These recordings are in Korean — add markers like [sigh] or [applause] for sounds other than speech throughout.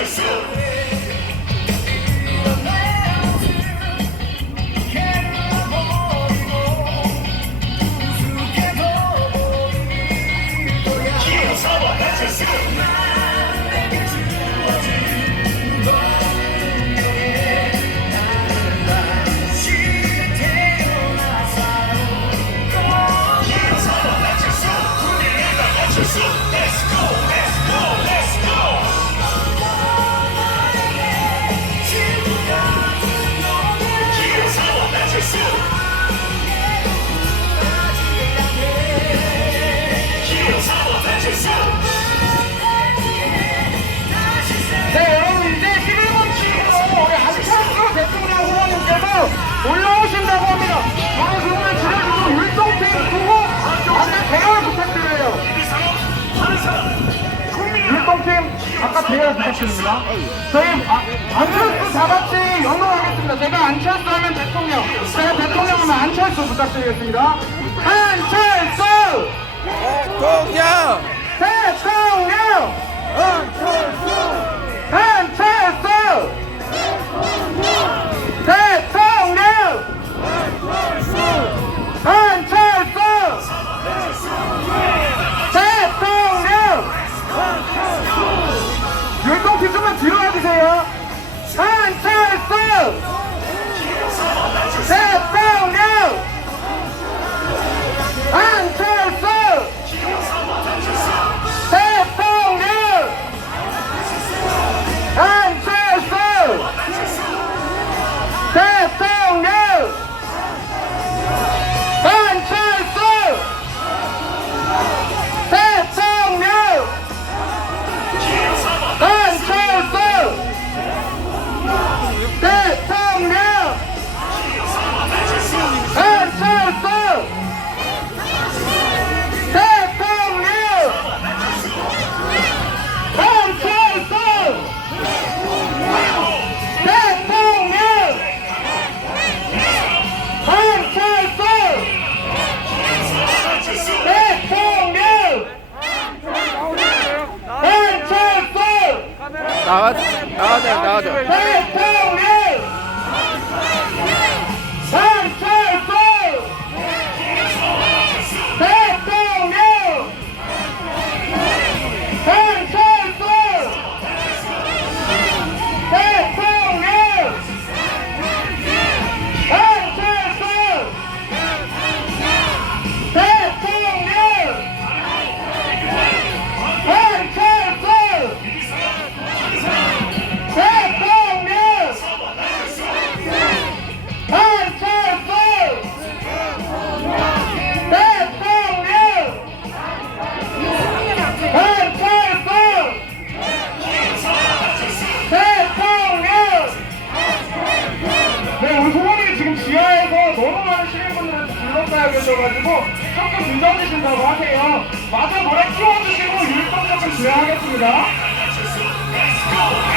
Let's go! 넘어가겠습니다. 제가 안철수 하면 대통령, 제가 대통령 하면 안철수 부탁드리겠습니다. 안철수! 대통령! 대통령! 안철수! 기대하겠습니다.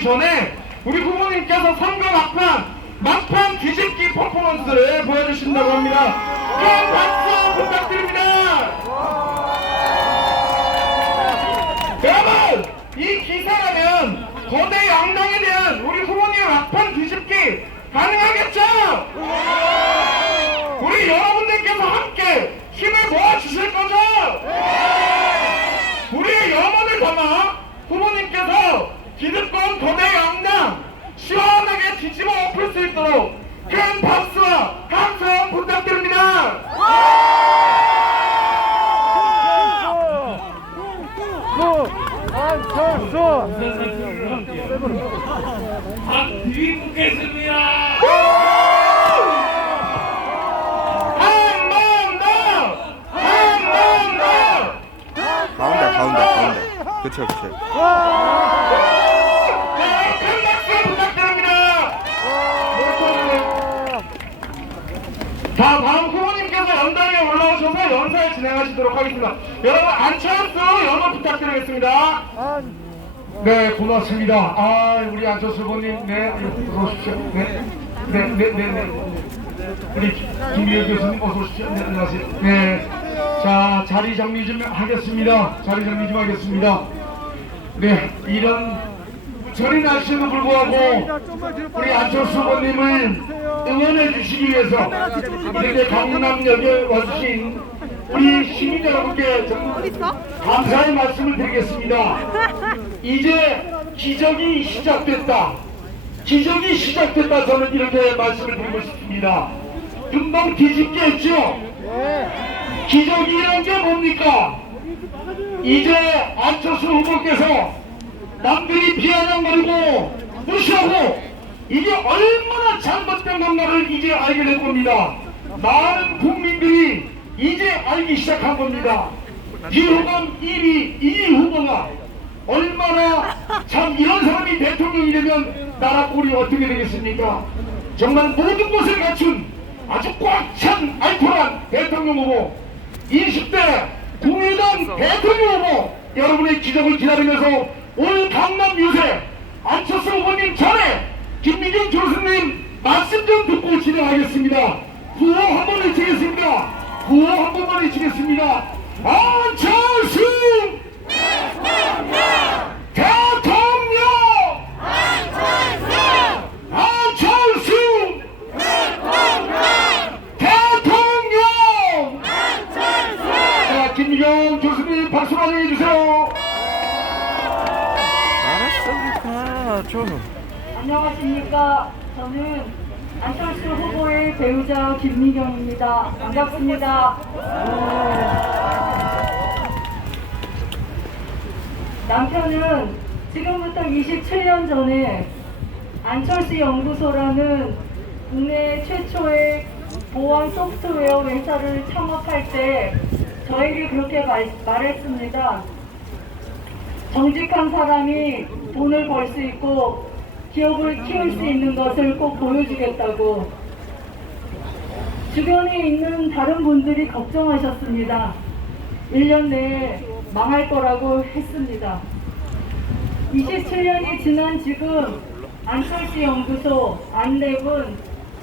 후보님 전에 우리 후보님께서 선거 막판 막판 뒤집기 퍼포먼스를 보여주신다고 합니다. 큰 박수 부탁드립니다. 여러분 이 기사라면 거대 양당에 대한 우리 후보님의 막판 뒤집기 가능하겠죠? 우리 여러분들께서 함께 힘을 모아 주실 거죠? 우리의 염원을 담아 후보님께서 기득권 거대 양당 시원하게 뒤집어 엎을 수 있도록 큰 박수와 함성 부탁드립니다. 박비국겠습니다. 한 번 더! 한 번 더! 가운데 가운데 가운데 그쵸 그쵸 네, 큰 박수 부탁드립니다. 자, 다음 후보님께서 연단에 올라오셔서 연설 진행하시도록 하겠습니다. 여러분, 안철수 연호 부탁드리겠습니다. 네, 고맙습니다. 아, 우리 안철수 후보님, 네, 어서 오십시오. 네, 네, 네, 네, 네. 우리 김미애 교수님 어서 오십시오. 네, 안녕하세요. 네. 자, 자리 정리 좀 하겠습니다. 자리 정리 좀 하겠습니다. 네, 이런 저리 날씨에도 불구하고 우리 안철수 후보님을 응원해 주시기 위해서 이렇게 강남역에 와주신 우리 시민 여러분께 감사의 말씀을 드리겠습니다. 이제 기적이 시작됐다. 기적이 시작됐다 저는 이렇게 말씀을 드리고 싶습니다. 금방 뒤집겠죠? 기적이라는 게 뭡니까? 이제 안철수 후보께서 남들이 비아냥거리고 무시하고 이게 얼마나 잘못된 건가를 이제 알게 될 겁니다. 많은 국민들이 이제 알기 시작한 겁니다. 비후보는 1위, 2위 후보가 얼마나 참 이런 사람이 대통령이 되면 나라 꼴이 어떻게 되겠습니까? 정말 모든 것을 갖춘 아주 꽉 찬 알토란 대통령 후보 20대 국민당 대통령 후보 여러분의 기적을 기다리면서 올 강남 유세 안철수 후보님 전에 김미경 교수님 말씀 좀 듣고 진행하겠습니다. 구호 한번 외치겠습니다. 구호 한 번만 외치겠습니다. 안철수 대통령 안철수 대통령 자, 김미경 교수님 박수 환영해 주세요. 알았으니까 좀 안녕하십니까. 저는 안철수 후보의 배우자 김미경입니다. 반갑습니다. 남편은 지금부터 27년 전에 안철수 연구소라는 국내 최초의 보안 소프트웨어 회사를 창업할 때 저에게 그렇게 말, 말했습니다. 정직한 사람이 돈을 벌 수 있고 기업을 키울 수 있는 것을 꼭 보여주겠다고 주변에 있는 다른 분들이 걱정하셨습니다. 1년 내에 망할 거라고 했습니다. 27년이 지난 지금 안철수 연구소 안랩은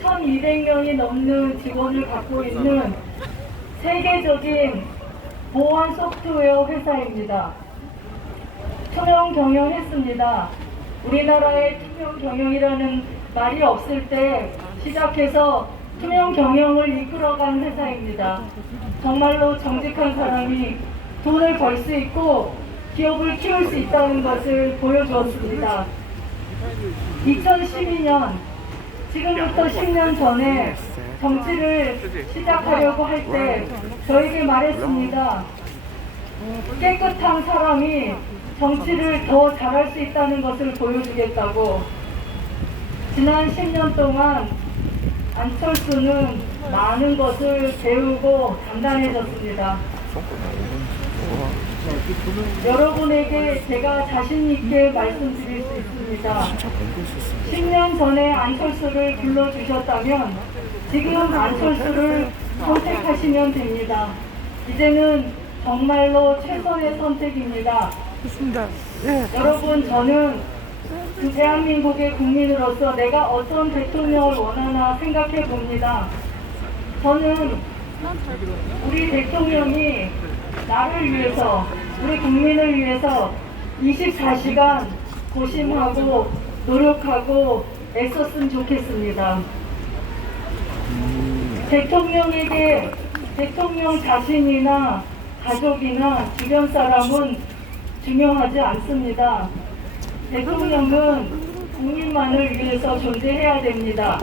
1200명이 넘는 직원을 갖고 있는 세계적인 보안 소프트웨어 회사입니다. 투명 경영했습니다. 우리나라에 투명 경영이라는 말이 없을 때 시작해서 투명 경영을 이끌어간 회사입니다. 정말로 정직한 사람이 돈을 벌 수 있고 기업을 키울 수 있다는 것을 보여주었습니다. 2012년 지금부터 10년 전에 정치를 시작하려고 할 때 저에게 말했습니다. 깨끗한 사람이 정치를 더 잘할 수 있다는 것을 보여주겠다고 지난 10년 동안 안철수는 많은 것을 배우고 단단해졌습니다. 여러분에게 제가 자신 있게 말씀드릴 수 있습니다. 10년 전에 안철수를 불러주셨다면 지금 안철수를 선택하시면 됩니다. 이제는 정말로 최선의 선택입니다. 여러분 여러분 저는 그 대한민국의 국민으로서 내가 어떤 대통령을 원하나 생각해 봅니다. 저는 우리 대통령이 나를 위해서, 우리 국민을 위해서 24시간 고심하고 노력하고 애썼으면 좋겠습니다. 대통령에게 대통령 자신이나 가족이나 주변 사람은 중요하지 않습니다. 대통령은 국민만을 위해서 존재해야 됩니다.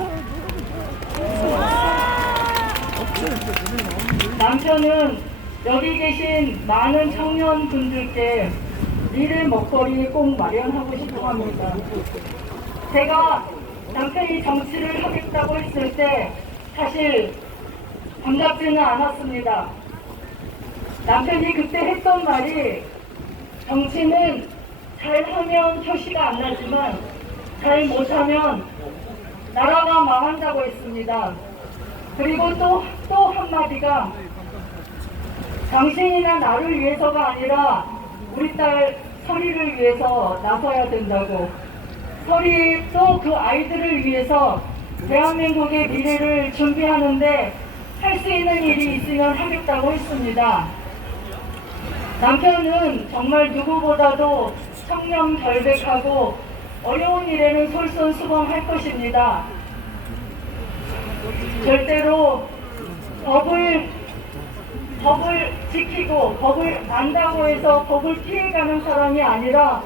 남편은 여기 계신 많은 청년분들께 미래 먹거리 꼭 마련하고 싶어 합니다. 제가 남편이 정치를 하겠다고 했을 때 사실 반갑지는 않았습니다. 남편이 그때 했던 말이 정치는 잘하면 표시가 안 나지만 잘 못하면 나라가 망한다고 했습니다. 그리고 또, 또 한마디가 당신이나 나를 위해서가 아니라 우리 딸 설이를 위해서 나서야 된다고. 설이 또그 아이들을 위해서 대한민국의 미래를 준비하는데 할 수 있는 일이 있으면 하겠다고 했습니다. 남편은 정말 누구보다도 청렴 결백하고 어려운 일에는 솔선수범할 것입니다. 절대로 법을 법을 지키고 법을 안다고 해서 법을 피해가는 사람이 아니라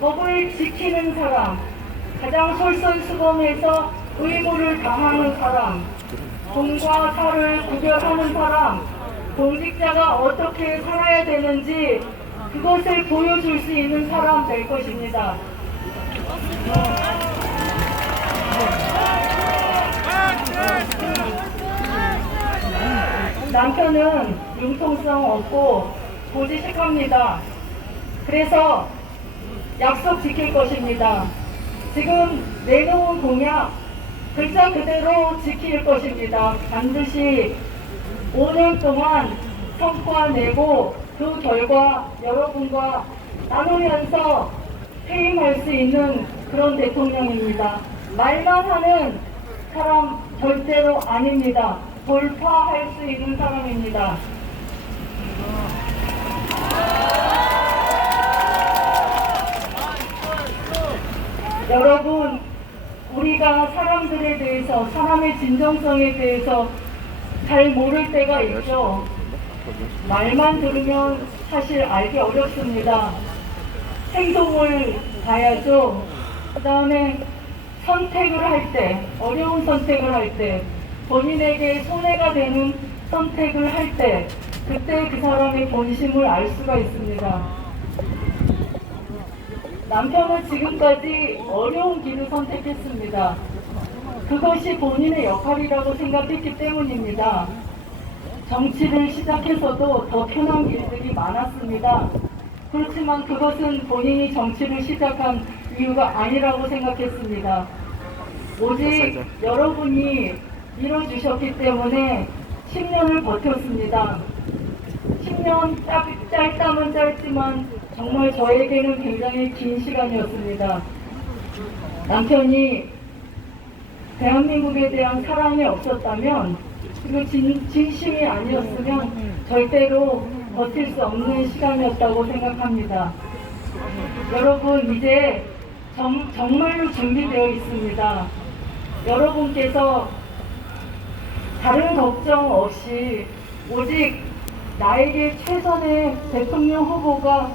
법을 지키는 사람, 가장 솔선수범해서 의무를 다하는 사람, 공과 사를 구별하는 사람, 공직자가 어떻게 살아야 되는지 그것을 보여줄 수 있는 사람 될 것입니다. 남편은 융통성 없고 고지식합니다. 그래서 약속 지킬 것입니다. 지금 내놓은 공약 글자 그대로 지킬 것입니다. 반드시 5년 동안 성과 내고 그 결과 여러분과 나누면서 해임할 수 있는 그런 대통령입니다. 말만 하는 사람 절대로 아닙니다. 돌파할 수 있는 사람입니다. 여러분, 우리가 사람들에 대해서, 사람의 진정성에 대해서 잘 모를 때가 있죠. 말만 들으면 사실 알기 어렵습니다. 행동을 봐야죠. 그 다음에 선택을 할 때, 어려운 선택을 할 때, 본인에게 손해가 되는 선택을 할 때, 그때 그 사람의 본심을 알 수가 있습니다. 남편은 지금까지 어려운 길을 선택했습니다. 그것이 본인의 역할이라고 생각했기 때문입니다. 정치를 시작해서도 더 편한 길들이 많았습니다. 그렇지만 그것은 본인이 정치를 시작한 이유가 아니라고 생각했습니다. 오직 여러분이 밀어주셨기 때문에 10년을 버텼습니다. 10년 짧, 짧다면 짧지만 정말 저에게는 굉장히 긴 시간이었습니다. 남편이 대한민국에 대한 사랑이 없었다면 그리고 진, 진심이 아니었으면 절대로 버틸 수 없는 시간이었다고 생각합니다. 여러분 이제 정, 정말로 준비되어 있습니다. 여러분께서 다른 걱정 없이 오직 나에게 최선의 대통령 후보가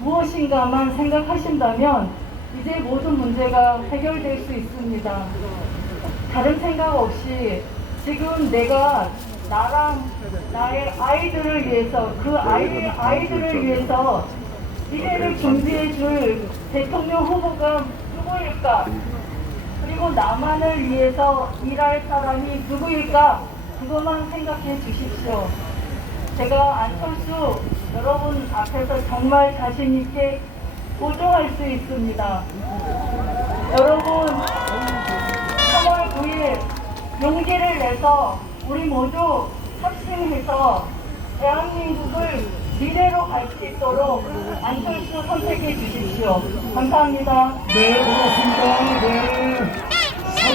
무엇인가만 생각하신다면 이제 모든 문제가 해결될 수 있습니다. 다른 생각 없이 지금 내가 나랑 나의 아이들을 위해서 그 아이, 아이들을 위해서 미래를 준비해 줄 대통령 후보가 누구일까? 그리고 나만을 위해서 일할 사람이 누구일까? 그것만 생각해 주십시오. 제가 안철수 여러분 앞에서 정말 자신 있게 보조할 수 있습니다. 여러분 3월 9일 용기를 내서 우리 모두 합심해서 대한민국을 미래로 갈 수 있도록 안철수 선택해 주십시오. 감사합니다. 네, 고맙습니다. 네.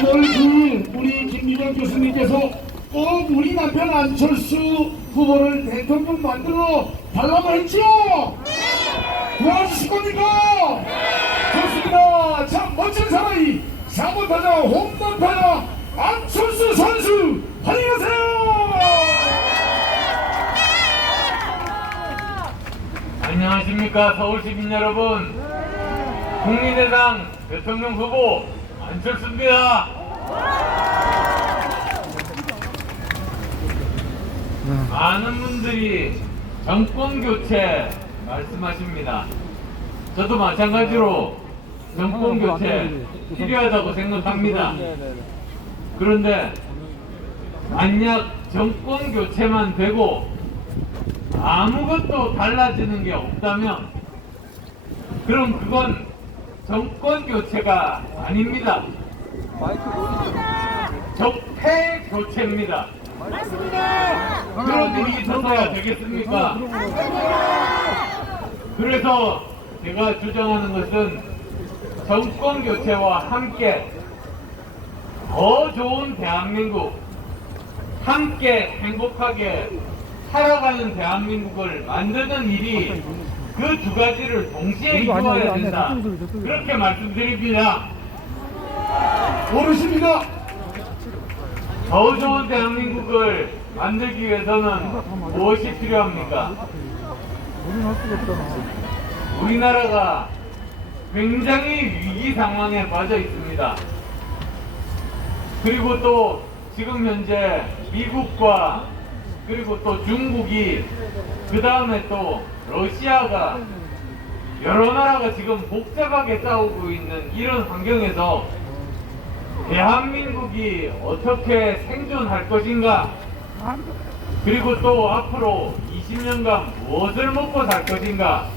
3월 9일 우리 김미경 교수님께서 꼭 우리 남편 안철수 후보를 대통령 만들어 달라고 했죠? 도와주실 겁니까? 좋습니다. 참 멋진 사나이 4번 타자 홈런 타자 안철수 선수 환영하세요! 안녕하십니까 서울 시민 여러분 국민의당 대통령 후보 안철수입니다 많은 분들이 정권 교체 말씀하십니다 저도 마찬가지로 정권 교체 필요하다고 생각합니다 그런데 만약 정권 교체만 되고 아무것도 달라지는 게 없다면 그럼 그건 정권 교체가 아닙니다. 적폐 교체입니다. 그런 일이 있어서야 되겠습니까? 그래서 제가 주장하는 것은 정권 교체와 함께 더 좋은 대한민국, 함께 행복하게 살아가는 대한민국을 만드는 일이 그 두 가지를 동시에 이루어야 된다. 그렇게 말씀드립니다. 모르십니다. 더 좋은 대한민국을 만들기 위해서는 무엇이 필요합니까? 우리나라가 굉장히 위기 상황에 빠져 있습니다. 그리고 또 지금 현재 미국과 그리고 또 중국이 그 다음에 또 러시아가 여러 나라가 지금 복잡하게 싸우고 있는 이런 환경에서 대한민국이 어떻게 생존할 것인가 그리고 또 앞으로 20년간 무엇을 먹고 살 것인가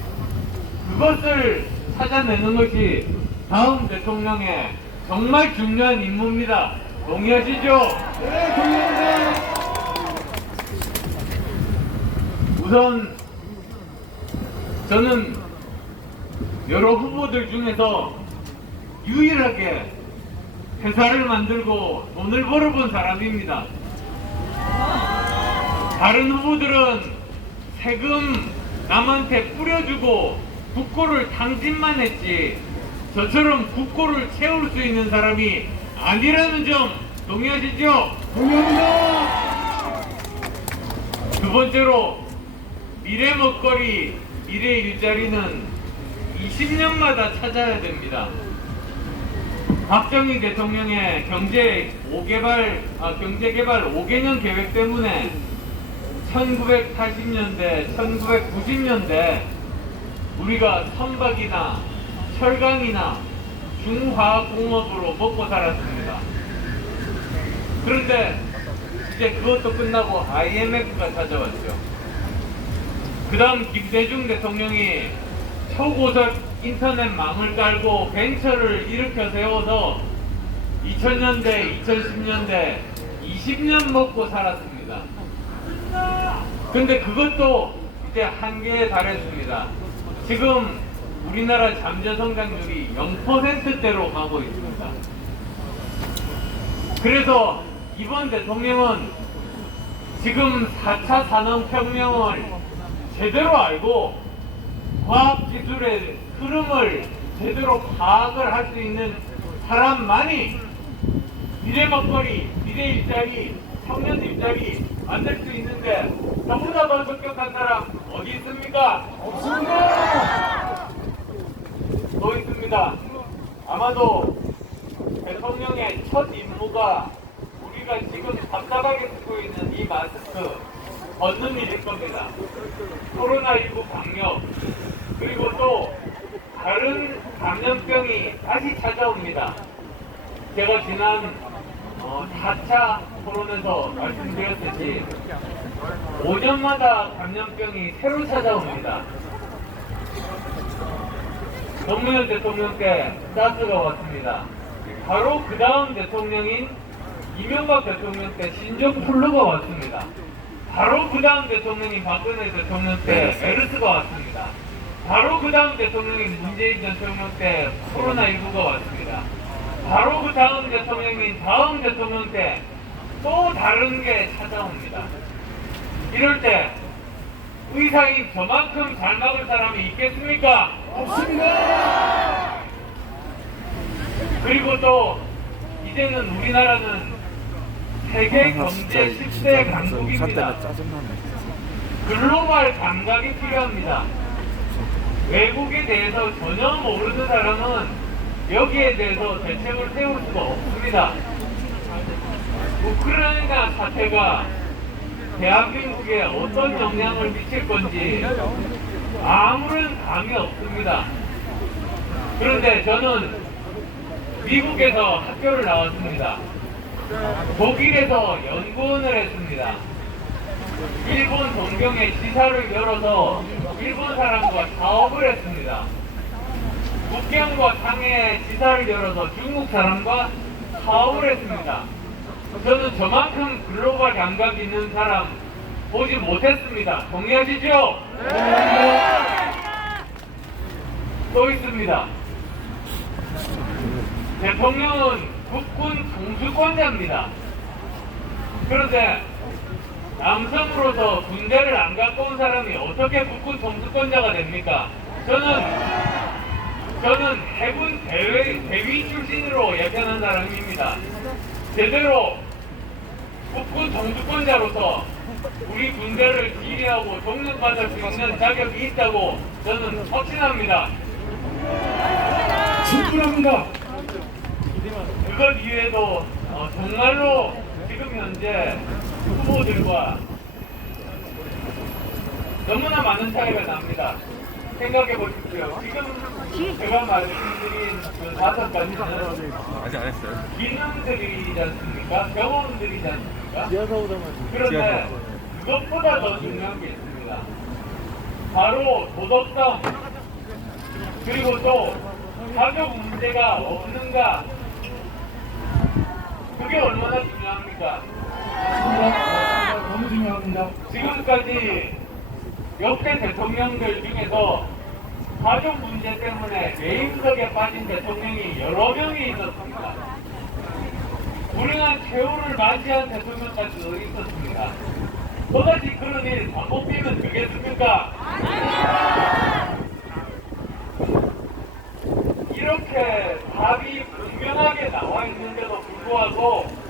그것을 찾아내는 것이 다음 대통령의 정말 중요한 임무입니다. 동의하시죠? 네, 동의합니다. 우선 저는 여러 후보들 중에서 유일하게 회사를 만들고 돈을 벌어본 사람입니다. 다른 후보들은 세금 남한테 뿌려주고 국고를 탕진만 했지 저처럼 국고를 채울 수 있는 사람이 아니라는 점 동의하시죠? 동의합니다. 두 번째로 미래 먹거리, 미래 일자리는 20년마다 찾아야 됩니다. 박정희 대통령의 경제 5개발, 아, 경제개발 5개년 계획 때문에 1980년대, 1990년대 우리가 선박이나 철강이나 중화공업으로 먹고 살았습니다. 그런데 이제 그것도 끝나고 IMF가 찾아왔죠. 그 다음 김대중 대통령이 초고속 인터넷망을 깔고 벤처를 일으켜 세워서 2000년대, 2010년대 20년 먹고 살았습니다. 근데 그것도 이제 한계에 달했습니다. 지금 우리나라 잠재 성장률이 0%대로 가고 있습니다. 그래서 이번 대통령은 지금 4차 산업혁명을 제대로 알고 과학기술의 흐름을 제대로 파악을 할 수 있는 사람만이 미래 먹거리, 미래 일자리, 청년 일자리 만들 수 있는데 저보다 더 적격한 사람 어디 있습니까? 없습니다. 또 있습니다. 아마도 대통령의 첫 임무가 우리가 지금 답답하게 쓰고 있는 이 마스크 벗는 일일 겁니다. 코로나19 방역 그리고 또 다른 감염병이 다시 찾아옵니다. 제가 지난 어, 4차 토론에서 말씀드렸듯이 5년마다 감염병이 새로 찾아옵니다. 노무현 대통령 때 사스가 왔습니다. 바로 그 다음 대통령인 이명박 대통령 때 신종플루가 왔습니다. 바로 그 다음 대통령이 박근혜 대통령 때 메르스가 왔습니다. 바로 그 다음 대통령이 문재인 대통령 때 코로나19가 왔습니다. 바로 그 다음 대통령이 다음 대통령 때 또 다른 게 찾아옵니다. 이럴 때 의사인 저만큼 잘 막을 사람이 있겠습니까? 없습니다. 그리고 또 이제는 우리나라는 세계 아, 경제 진짜 10대 진짜 사 강국입니다. 글로벌 감각이 필요합니다. 외국에 대해서 전혀 모르는 사람은 여기에 대해서 대책을 세울 수가 없습니다. 우크라이나 사태가 대한민국에 어떤 영향을 미칠 건지 아무런 감이 없습니다. 그런데 저는 미국에서 학교를 나왔습니다. 독일에서 연구원을 했습니다. 일본 동경에 지사를 열어서 일본 사람과 사업을 했습니다. 북경과 상해에 지사를 열어서 중국 사람과 사업을 했습니다. 저는 저만큼 글로벌 감각 있는 사람 보지 못했습니다. 동의하시죠? 또 있습니다. 대통령은 국군 통수권자입니다. 그런데 남성으로서 군대를 안 갖고 온 사람이 어떻게 국군 통수권자가 됩니까? 저는 저는 해군 대위, 대위 출신으로 예편한 사람입니다. 제대로 국군 통수권자로서 우리 군대를 지휘하고 종령받을 수 있는 자격이 있다고 저는 확신합니다. 충분합니다. 그것 이외에도 어, 정말로 지금 현재 후보들과 너무나 많은 차이가 납니다. 생각해 보십시오. 지금 제가 말씀드린 그 다섯 가지는 아직 안 했어요. 기능들이지 않습니까? 병원들이지 않습니까? 그런데 지하서. 그것보다 더 중요한 게 있습니다. 바로 도덕성 그리고 또 가족 문제가 없는가 그게 얼마나 중요합니까? 지금까지 역대 대통령들 중에서 가족 문제 때문에 내임석에 빠진 대통령이 여러 명이 있었습니다. 불행한 최후를 맞이한 대통령까지도 있었습니다. 또다시 그런 일이 반복되면 되겠습니까? 이렇게 답이 분명하게 나와 있는데도 불구하고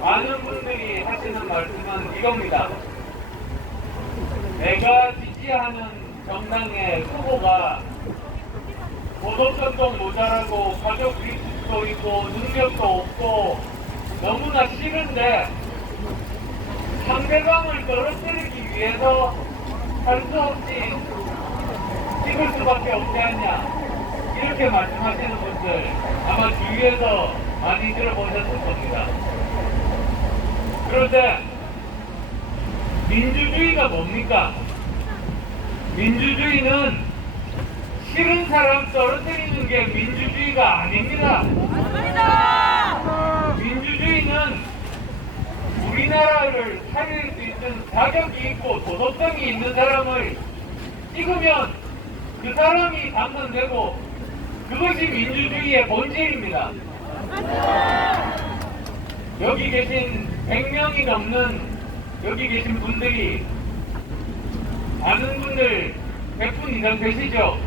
많은 분들이 하시는 말씀은 이겁니다. 내가 지지하는 정당의 후보가 도덕성도 모자라고 가족 리스크도 있고 능력도 없고 너무나 싫은데 상대방을 떨어뜨리기 위해서 할 수 없이 찍을 수밖에 없지 않냐 이렇게 말씀하시는 분들 아마 주위에서 많이 들어보셨을 겁니다. 그런데 민주주의가 뭡니까? 민주주의는 싫은 사람 떨어뜨리는 게 민주주의가 아닙니다. 민주주의는 우리나라를 살릴 수 있는 자격이 있고 도덕성이 있는 사람을 찍으면 그 사람이 당선되고 그것이 민주주의의 본질입니다. 여기 계신 100명이 넘는 여기 계신 분들이 아는 분들 100분 이상 되시죠?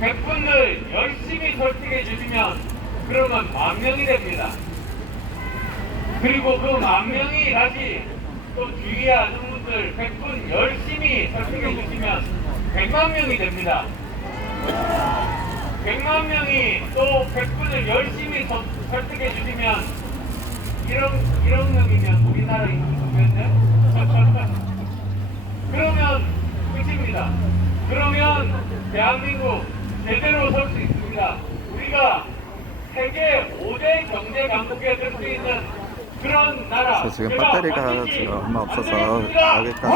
100분을 열심히 설득해 주시면 그러면 만 명이 됩니다. 그리고 그 만 명이 다시 또 주위에 아는 분들 100분 열심히 설득해 주시면 100만 명이 됩니다. 100만 명이 또 100분을 열심히 서- 설득해 주시면 1억, 1억 명이면 우리나라 인구 몇네? [laughs] 그러면 끝입니다. 그러면 대한민국 제대로 설 수 있습니다. 우리가 세계 5대 경제 강국에 들 수 있는 그런 나라. 저 지금 배터리가 지금 얼마 없어서. 여기까지 하겠습니다.